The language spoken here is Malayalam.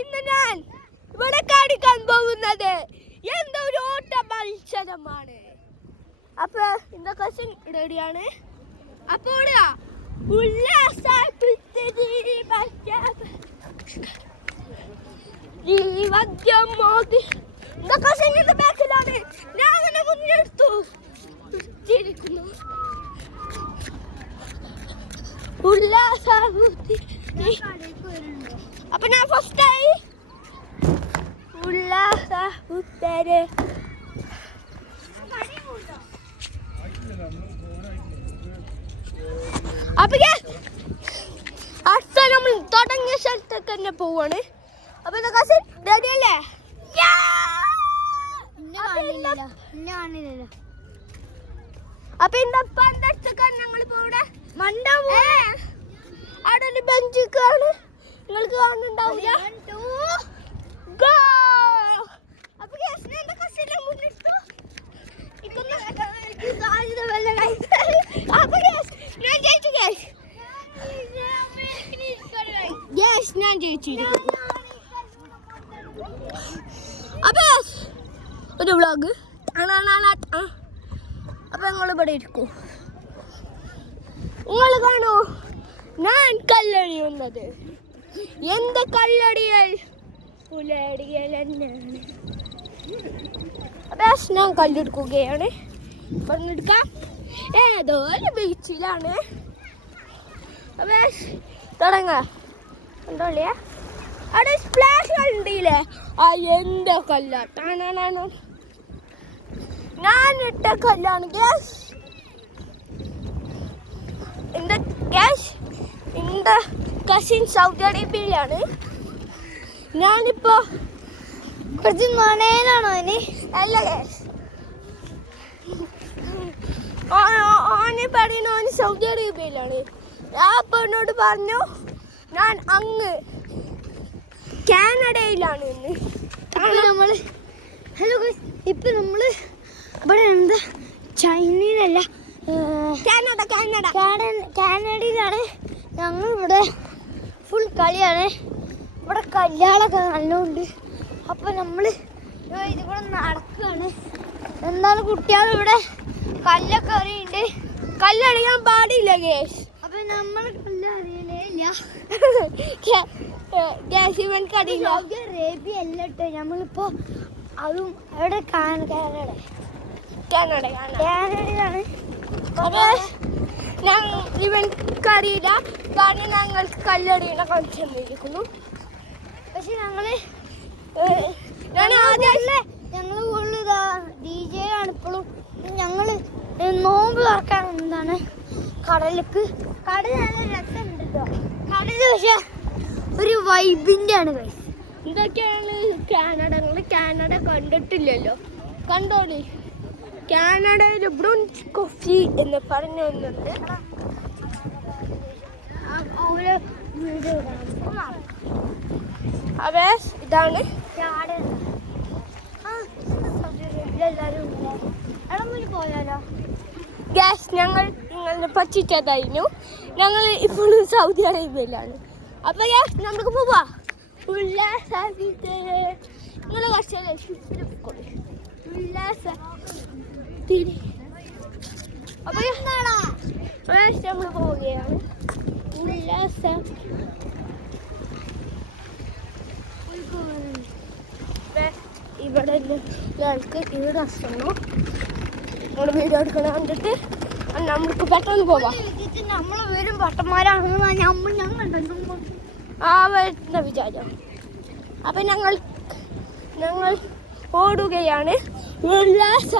ഇന്ന് ഞാൻ ഇവിടെ കാണിക്കാൻ പോകുന്നത് എന്തൊരു ഓട്ട മത്സരമാണ്. അപ്പൊ ഇന്ന കസിൻ റെഡിയാണ്. അപ്പോൾ ബാക്കിലാണ് ഞാൻ അങ്ങനെ മുന്നെടുത്തു. അപ്പൊ ഞാൻ ഫസ്റ്റായി ഉല്ലാസ ഉത്തര്. അപ്പൊ അടുത്ത നമ്മൾ തുടങ്ങിയ സ്ഥലത്തൊക്കെ തന്നെ പോവാണ്. അപ്പൊ റെഡി അല്ലേ? അപ്പൊ ഇന്നത്തെ ഞങ്ങൾ പോവിടെ അവിടെ ഒരു ബെഞ്ചിക്കാണ്. നിങ്ങൾക്ക് കാണുന്നുണ്ടാവില്ല. ഞാൻ ജയിച്ചിരുന്നു. അപ്പൊ ഒരു വ്ളോഗ് അപ്പൊ നിങ്ങൾ ഇവിടെ ഇരിക്കൂ. നിങ്ങൾ കാണൂ ഞാൻ കല്ലടിയുന്നത്. എന്ത് കല്ലടിയൽ പുലടിയൽ തന്നെയാണ്. അപ്പൊ ഞാൻ കല്ലെടുക്കുകയാണ്. പറഞ്ഞെടുക്കാം ഏതോ ഒരു ബീച്ചിലാണ്. അപ്പൊ തുടങ്ങാം. കണ്ടോളിയാ അവിടെ സ്പ്ലാഷ് കണ്ടില്ലേ? ആ എന്റെ കല്ലാണ്, ഞാൻ ഇട്ട കല്ലാണ്. എന്റെ കസിൻ സൗദി അറേബ്യയിലാണ്. ഞാനിപ്പോ കുറച്ച് മണേനാണോ ഇനി അല്ല ഓന് പറയുന്ന ഓന് സൗദി അറേബ്യയിലാണ്. ഞാൻ അപ്പൊ എന്നോട് പറഞ്ഞു ഞാൻ അങ്ങ് കാനഡയിലാണ് ഇന്ന്. നമ്മള് ഹലോ ഇപ്പൊ നമ്മള് ഇവിടെ എന്താ ചൈനയിലല്ല കാനഡയിലാണ്. ഞങ്ങൾ ഇവിടെ ഫുൾ കളിയാണ്. ഇവിടെ കല്യാണമൊക്കെ നല്ലോണ്ട്. അപ്പൊ നമ്മള് ഇതിവിടെ നടക്കുകയാണ്. എന്താണ് കുട്ടികൾ ഇവിടെ കല്ലൊക്കെ അറിയുണ്ട്. കല്ലടിയാൻ പാടില്ല ഗേസ്. അപ്പൊ നമ്മൾ കല്ലറിയലേ ഇല്ല. അറേബ്യ അല്ല കേട്ടോ. നമ്മളിപ്പോ അതും അവിടെ കാനഡയിലാണ്. ഇവൻക്കറിയില്ല കാരണം ഞങ്ങൾ കല്ലടിയുടെ കളിച്ചെന്നിരിക്കുന്നു. പക്ഷെ ഞങ്ങള് ഫുള്ള് DJ ആണ് ഇപ്പോഴും. ഞങ്ങള് നോമ്പ് തുറക്കാൻ എന്താണ് കടലിക്ക്. കടൽ നല്ല രസമുണ്ട് കേട്ടോ. കടല് പക്ഷെ ഒരു വൈബിന്റെ ആണ്. ഇതൊക്കെയാണ് കാനഡ. നിങ്ങൾ കാനഡ കണ്ടിട്ടില്ലല്ലോ. കണ്ടോളി. കാനഡയിൽ ബ്രൂൺസ് കോഫി എന്ന് പറഞ്ഞ ഒന്നുണ്ട്. അതെ ഇതാണ് പോയാലോ ഗ്യാസ്. ഞങ്ങൾ നിങ്ങളെ പറ്റിച്ചതായിരുന്നു. ഞങ്ങൾ ഇപ്പോഴും സൗദി അറേബ്യയിലാണ്. അപ്പൊ ഗ്യാസ് നമുക്ക് പോവാ. നിങ്ങളെ ഉല്ലാസ അപ്പൊ നമ്മൾ പോവുകയാണ്. ഉല്ലാസ ഇവിടെ ഞങ്ങൾക്ക് ഇവിടെ രസമാണോ നമ്മൾ വീഡിയോ എടുക്കണം കണ്ടിട്ട് നമ്മൾക്ക് പെട്ടെന്ന് പോവാം. നമ്മൾ വരും പട്ടന്മാരാണെന്ന് ഞങ്ങൾ ആ വരുന്ന വിചാരം. അപ്പൊ ഞങ്ങൾ ഓടുകയാണ്. ഉല്ലാസ